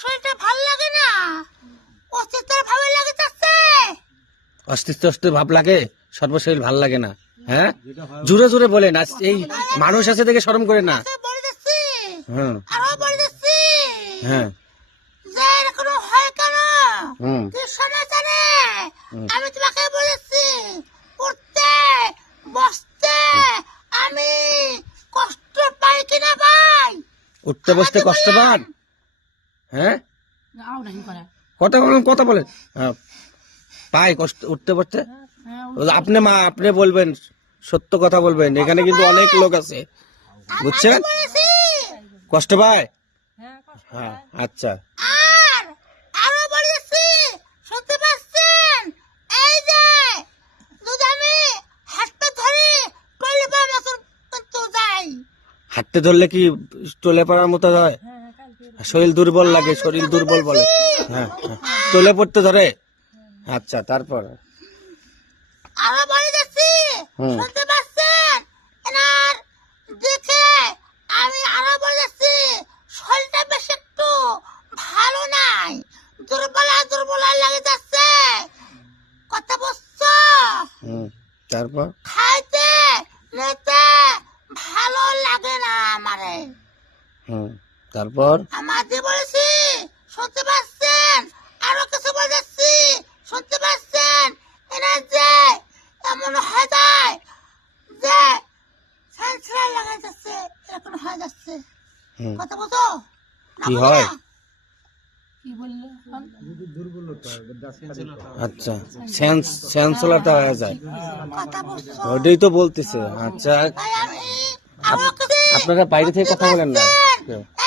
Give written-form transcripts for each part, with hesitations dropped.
শরীরটা ভালো লাগে না, অস্তিত্বের ভাবে লাগে যাচ্ছে। অস্তিত্ব ভাব লাগে, সর্বশরীর ভাল লাগে না। হ্যাঁ, জোরে জোরে বলেন। আজ এই মানুষ আছে দেখে শরম করে না। বলে যাচ্ছি, হুম, আরো বলে যাচ্ছি, হ্যাঁ, যে এরকম হয় কেন, হুম, কি সমাচারে। আমি তোমাকে বলেছি, উঠতে বসতে আমি কষ্ট পাই কিনা ভাই? উঠতে বসতে কষ্ট পান? হ্যাঁ, কথা বলেন। হ্যাঁ, পাই কষ্ট উঠতে বসতে। আপনি মা, আপনি বলবেন, সত্য কথা বলবেন। এখানে কিন্তু অনেক লোক আছে, বুঝছেন? কষ্ট পায়? হ্যাঁ, আচ্ছা। আর আরো বলেছি, শুনতে পাচ্ছেন? এই যে যদি আমি হাতটা ধরি টলে পা মতন কিন্তু যাই। হাঁটতে ধরলে কি টলে পড়ার মতো হয়? শরীর দুর্বল লাগে, শরীর দুর্বল বলে। হ্যাঁ, টলে পড়তে ধরে। আচ্ছা, তারপর? আরো বলে যাচ্ছি, শুনতে পাচ্ছেন? এনার দেখে আমি আরো বলে যাচ্ছি, শরীরটা বেশ একটু ভালো নাই, দুর্বল লাগে যাচ্ছে। কথা বুঝছো? তারপর? খাইতে নিতে ভালো লাগে না আমারে। তারপর? আমাকে বলেছি, শুনতে পাচ্ছেন? আরো কিছু বলে যাচ্ছি, শুনতে পাচ্ছেন? এনার যে এমন হয়ে যায় যে সেন্সরা লাগা যাচ্ছে, এরকম হয়ে যাচ্ছে। কথা বুঝো? কি হয়? কি বললে? আচ্ছা, সেন্সলাটা হয়ে যায়, কথা বুঝছো? ওটাই তো বলতেছে। আচ্ছা, তাই আমি আরো কিছু আপনারা বাইরে থেকে কথা বলেন না।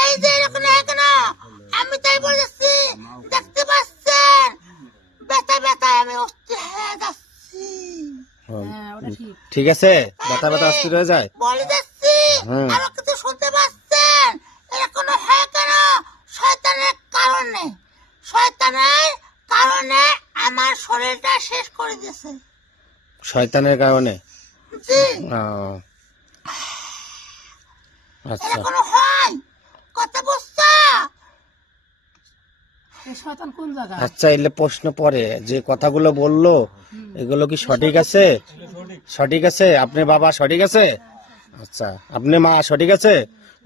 এই যে এরকম এখন আমি তাই বলেছি, দেখতে পাচ্ছেন? ব্যথা ব্যথা আমি অস্থির হয়ে যাচ্ছি। ঠিক আছে, ব্যথা ব্যথা অস্থির হয়ে যায়, বলে যাচ্ছি। আরো কিছু শুনতে পাচ্ছেন? এরকম হয় কেন? শয়তানের কারণে, শয়তানের কারণে আমার শরীরটা শেষ করে দিয়েছে। শয়তানের কারণে? জি, আচ্ছা, এরকম হয়। কথা বুঝছো? শয়তান কোন জায়গা? আচ্ছা, এলে প্রশ্ন পড়ে যে কথাগুলো বললো, এগুলো কি সঠিক আছে? সঠিক আছে? আপনার বাবা সঠিক আছে? আচ্ছা, আপনি মা সঠিক আছে?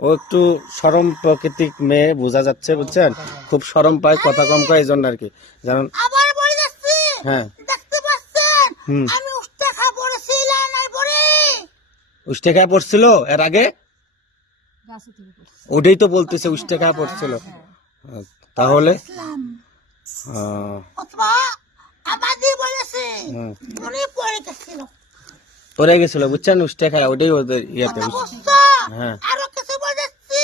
ও একটু শরম প্রকৃতিক মেয়ে, বোঝা যাচ্ছে, বুঝছেন? খুব শরম পায়, কথা কম কয়, এই জন্য আর কি, জানেন? আবার বলে যাচ্ছি, হ্যাঁ, দেখতে পাচ্ছেন? আমি উষ্টা খা পড়েছিলাম নাই পড়ে। উষ্টে খায় পড়ছিল এর আগে? ওটাই তো বলতেছে, উষ্টে খায় পড়ছিল। তাহলে অথবা আমাদের বলেছে উনি পড়ে গেছিল, পড়ে গেছিল, বুঝছেন? উষ্টে খায়, ওটাই ওদের ইয়েতে। হ্যাঁ, আরো কিছু বলেছি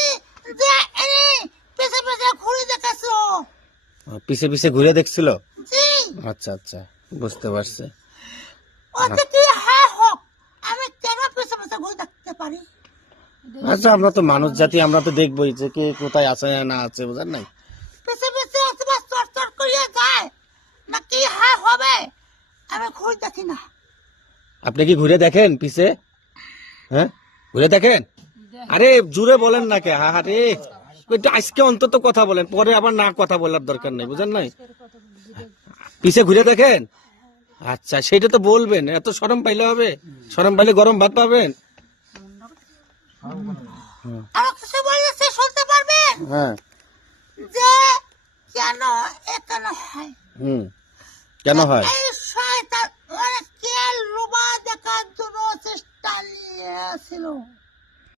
যে এনে পেছে পেছে ঘুরে দেখাছো। পিছে পিছে ঘুরে দেখছিল? জি, আচ্ছা আচ্ছা, বুঝতে পারছি। ওতে কি হ্যাঁ হোক, আমি কেন পেছে পেছে ঘুরে দেখতে পারি? আচ্ছা, আমরা তো মানুষ জাতি, আমরা তো দেখবোই যে কে কোথায় আছে না আছে, বুঝেন নাই? পেছে পেছে অথবা চট করিয়া যায় নাকি হ্যাঁ হবে, আমি ঘুরে দেখি না। আপনি কি ঘুরে দেখেন পিছে? হ্যাঁ, ঘুরে দেখেন? আরে জুড়ে বলেন না কে? আরে একটু আজকে অন্তত কথা বলেন, পরে আবার না কথা বলার দরকার নেই, বুঝেন নাই? পিছে ঘুরে দেখেন? আচ্ছা, সেটা তো বলবেন, এত শরম পাইলে হবে? শরম পাইলে গরম ভাত পাবেন? আরো কিছু বলেছে শুনতে পারবেন? হ্যাঁ, যে কেন কেন হয়? কেন হয়? এই শয়তান অনেক লোভা দেখার জন্য চেষ্টা নিয়েছিল।